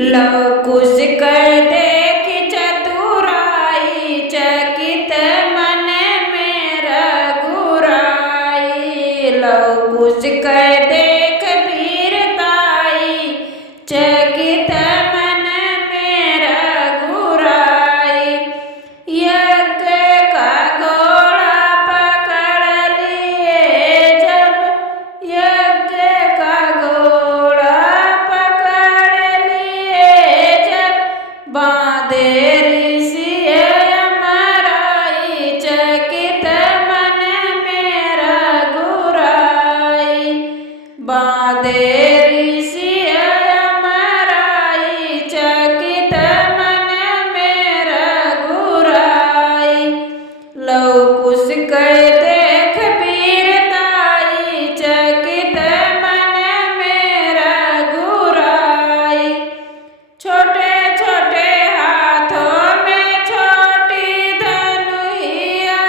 Love कुश कर देख चतुराई, चकित मन में रघुराई। लव कुश कर देख वीरताई, चकित मन में रघुराई। यज्ञ का घोड़ा पकड़ लिए जब, यज्ञ का घोड़ा पकड़ लिए जब, बांधे ऋषि अमराई, चकित मन में रघुराई। बांधे ऋषि अमराई, चकित मन में रघुराई। लव कुश कर देख वीरताई, चकित मन में रघुराई। छोटे छोटे हाथों में छोटी धनुहिया,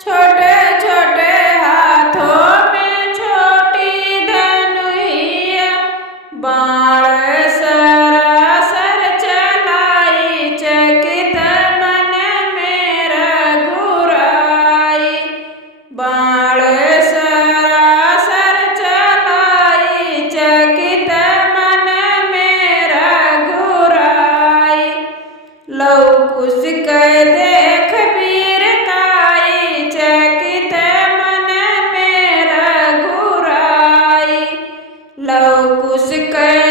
छोटे छोटे हाथों में छोटी धनुहिया। बाण सरासर चलाई, चकित मन में रघुराई। बाण सरासर चलाई, चकित मन में रघुराई। लव कुश कर देख वीरताई, चकित मन में रघुराई। लव कुश कर